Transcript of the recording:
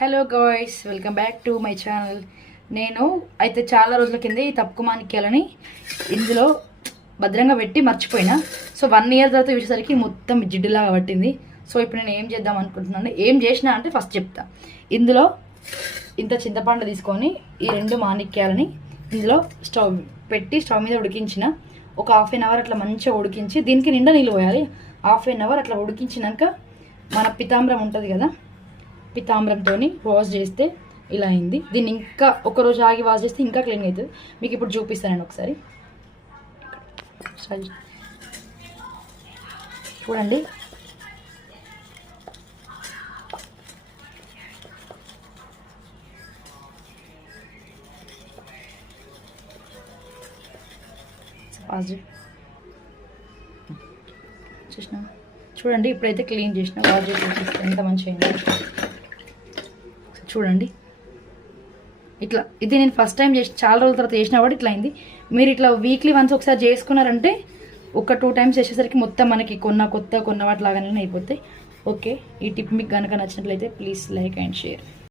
Hello guys, welcome back to my channel. నేను అయితే చాలా రోజుల కింద ఈ తప్పుకు మాణిక్యాలని ఇందులో భద్రంగా పెట్టి మర్చిపోయినా. సో 1 ఇయర్ తర్వాత చూసేసరికి మొత్తం జిడ్డులాగా పట్టింది. సో ఇప్పుడు నేను ఏం చేద్దాం అనుకుంటున్నాను, ఏం చేసినా అంటే ఫస్ట్ చెప్తా. ఇందులో ఇంత చింతపండు తీసుకొని ఈ 2 మాణిక్యాలని ఇందులో స్టవ్ మీద ఉడికించిన ఒక 1/2 అవర్ అట్లా మంచిగా ఉడికించి, దీనికి నిండా నీళ్ళు పోయాలి. 1/2 అవర్ అట్లా ఉడికించినాక మన పితాంబరం ఉంటుంది కదా, పితాంబరంతో వాష్ చేస్తే ఇలా అయింది. దీన్ని ఇంకా ఒక రోజు ఆగి వాష్ చేస్తే ఇంకా క్లీన్ అవుతుంది. మీకు ఇప్పుడు చూపిస్తానండి ఒకసారి. చూడండి, చూసినా చూడండి, ఇప్పుడైతే క్లీన్ చేసిన, వాష్ చేసి ఎంత మంచిగా అయింది చూడండి. ఇట్లా ఇది నేను ఫస్ట్ టైం చేసి చాలా రోజుల తర్వాత చేసినా కూడా ఇట్లా అయింది. మీరు ఇట్లా వీక్లీ వన్స్ ఒకసారి చేసుకున్నారంటే ఒక 2 టైమ్స్ చేసేసరికి మొత్తం మనకి కొన్న వాటి లాగానే అయిపోతాయి. ఓకే, ఈ టిప్ మీకు కనుక నచ్చినట్లయితే ప్లీజ్ లైక్ అండ్ షేర్.